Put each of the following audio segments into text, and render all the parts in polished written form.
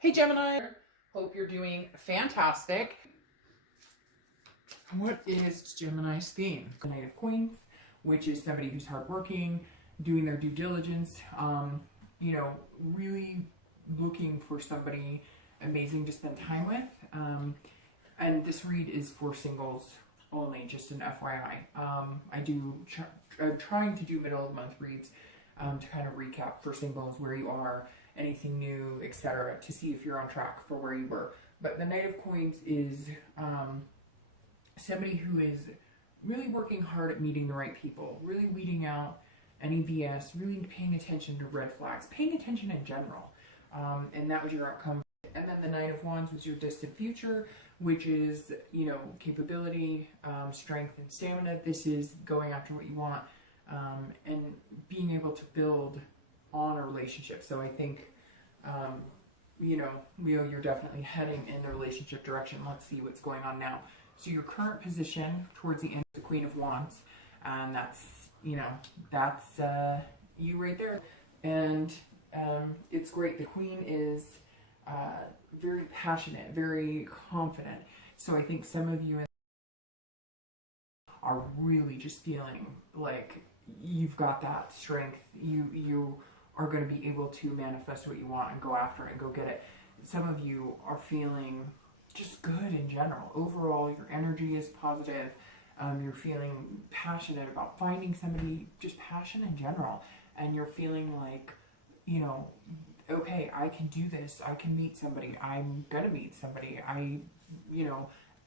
Hey Gemini, hope you're doing fantastic. What is Gemini's theme? The Knight of Coins, which is somebody who's hardworking, doing their due diligence, really looking for somebody amazing to spend time with. And this read is for singles only, just an FYI. I'm trying to do middle of the month reads to kind of recap for singles where you are, anything new, etc., to see if you're on track for where you were. But the Knight of Coins is somebody who is really working hard at meeting the right people, really weeding out any BS, really paying attention to red flags, paying attention in general. And that was your outcome. And then the Knight of Wands was your distant future, which is, capability, strength, and stamina. This is going after what you want and being able to build on a relationship. So I think, Leo, you're definitely heading in the relationship direction. Let's see what's going on now. So your current position towards the end of the Queen of Wands, and that's you right there. And it's great. The Queen is very passionate, very confident. So I think some of you are really just feeling like you've got that strength. You are going to be able to manifest what you want and go after it and go get it. Some of you are feeling just good in general. Overall, your energy is positive. You're feeling passionate about finding somebody, just passion in general. And you're feeling like, okay, I can do this. I can meet somebody. I'm going to meet somebody. I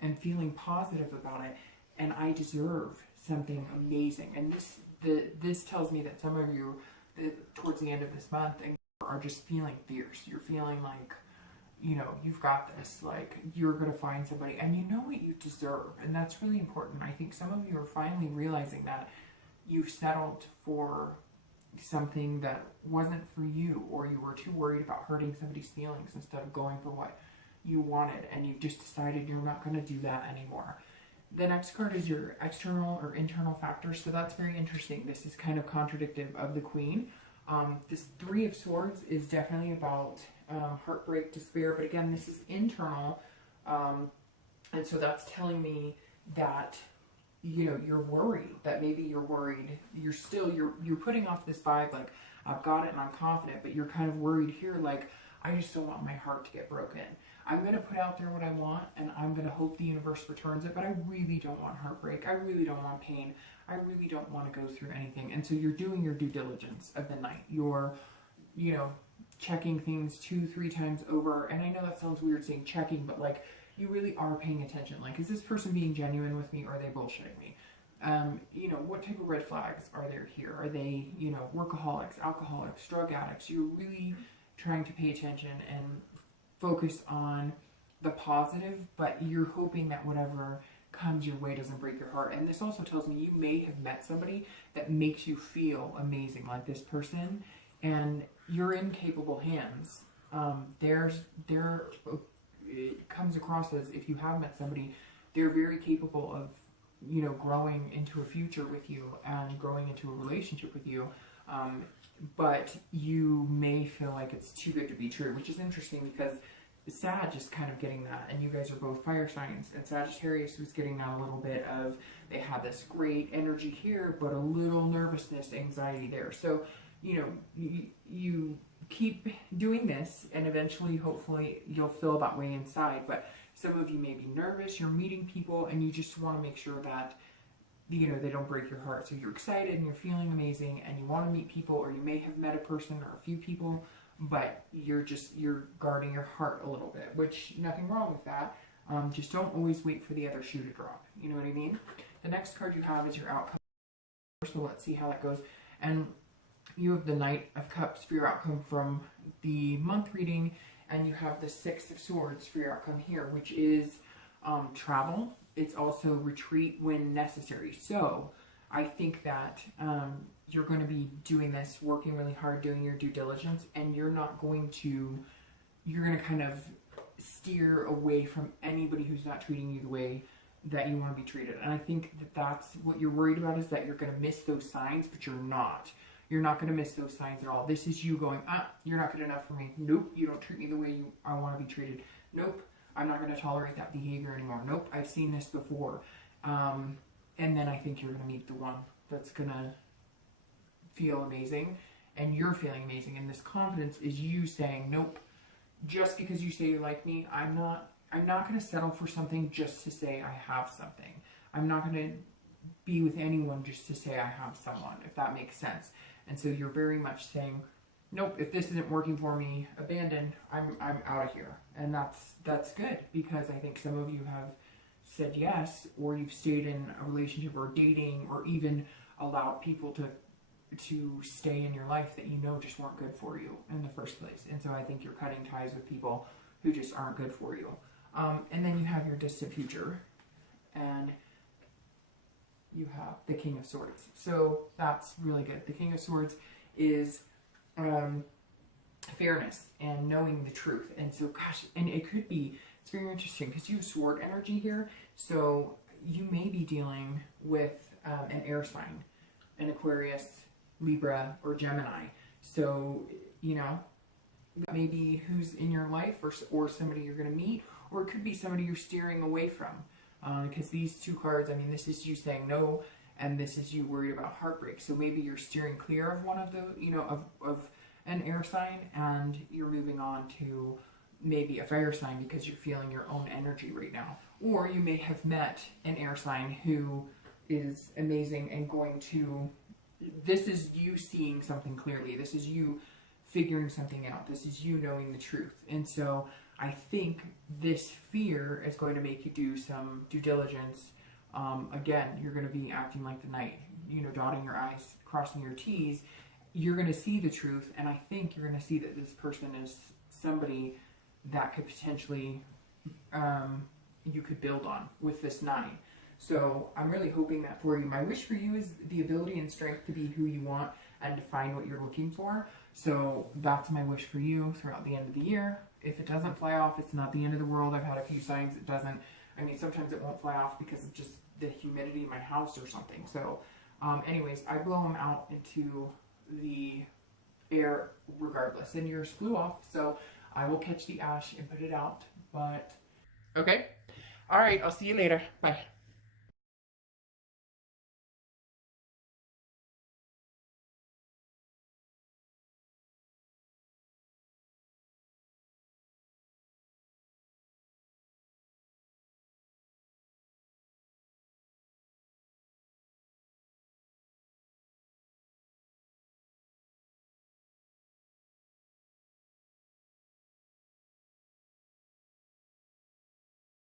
am feeling positive about it. And I deserve something amazing. And this tells me that some of you, towards the end of this month, are just feeling fierce. You're feeling like, you've got this, like you're going to find somebody and you know what you deserve. And that's really important. I think some of you are finally realizing that you've settled for something that wasn't for you, or you were too worried about hurting somebody's feelings instead of going for what you wanted. And you've just decided you're not going to do that anymore. The next card is your external or internal factors. So that's very interesting. This is kind of contradictive of the Queen. This Three of Swords is definitely about heartbreak, despair, but again, this is internal. And so that's telling me that, you're worried, that maybe you're worried. You're putting off this vibe like, I've got it and I'm confident, but you're kind of worried here, like, I just don't want my heart to get broken. I'm going to put out there what I want, and I'm going to hope the universe returns it, but I really don't want heartbreak. I really don't want pain. I really don't want to go through anything. And so you're doing your due diligence of the night. You're, checking things 2-3 times over. And I know that sounds weird saying checking, but like, you really are paying attention. Like, is this person being genuine with me, or are they bullshitting me? What type of red flags are there here? Are they, workaholics, alcoholics, drug addicts? You're really trying to pay attention and focus on the positive, but you're hoping that whatever comes your way doesn't break your heart. And this also tells me you may have met somebody that makes you feel amazing, like this person, and you're in capable hands. It comes across as, if you have met somebody, they're very capable of, growing into a future with you and growing into a relationship with you. But you may feel like it's too good to be true, which is interesting because Sag is kind of getting that, and you guys are both fire signs, and Sagittarius was getting that a little bit of, they had this great energy here, but a little nervousness, anxiety there. So, you keep doing this, and eventually, hopefully, you'll feel that way inside. But some of you may be nervous, you're meeting people, and you just want to make sure that, they don't break your heart. So you're excited and you're feeling amazing and you want to meet people, or you may have met a person or a few people, but you're guarding your heart a little bit, which nothing wrong with that. Just don't always wait for the other shoe to drop. You know what I mean? The next card you have is your outcome. So let's see how that goes. And you have the Knight of Cups for your outcome from the month reading, and you have the Six of Swords for your outcome here, which is travel. It's also retreat when necessary. So I think that you're going to be doing this, working really hard, doing your due diligence, and you're going to kind of steer away from anybody who's not treating you the way that you want to be treated. And I think that that's what you're worried about, is that you're going to miss those signs, but you're not. You're not going to miss those signs at all. This is you going, you're not good enough for me. Nope, you don't treat me the way I want to be treated. Nope, I'm not going to tolerate that behavior anymore. Nope, I've seen this before. And then I think you're going to meet the one that's going to feel amazing, and you're feeling amazing. And this confidence is you saying, nope, just because you say you like me, I'm not going to settle for something just to say I have something. I'm not going to be with anyone just to say I have someone, if that makes sense. And so you're very much saying, nope, if this isn't working for me, abandoned, I'm out of here. And that's good, because I think some of you have said yes, or you've stayed in a relationship or dating, or even allowed people to stay in your life that you know just weren't good for you in the first place. And so I think you're cutting ties with people who just aren't good for you. And then you have your distant future, and you have the King of Swords. So that's really good. The King of Swords is fairness and knowing the truth. And so, gosh, and it could be, it's very interesting because you have sword energy here. So you may be dealing with an air sign, an Aquarius, Libra, or Gemini. So, you know, maybe who's in your life, or somebody you're going to meet, or it could be somebody you're steering away from. Because these two cards, I mean, this is you saying no, and this is you worried about heartbreak. So maybe you're steering clear of one of those, you know, of an air sign, and you're moving on to maybe a fire sign because you're feeling your own energy right now. Or you may have met an air sign who is amazing and going to, this is you seeing something clearly. This is you figuring something out. This is you knowing the truth. And so I think this fear is going to make you do some due diligence. Again, you're going to be acting like the knight, you know, dotting your I's, crossing your T's. You're going to see the truth, and I think you're going to see that this person is somebody that could potentially, you could build on with this 9. So I'm really hoping that for you. My wish for you is the ability and strength to be who you want and to find what you're looking for. So that's my wish for you throughout the end of the year. If it doesn't fly off, it's not the end of the world. I've had a few signs it doesn't. I mean, sometimes it won't fly off because of just the humidity in my house or something. So anyways, I blow them out into the air regardless. And yours flew off, so I will catch the ash and put it out. But okay. All right, I'll see you later. Bye.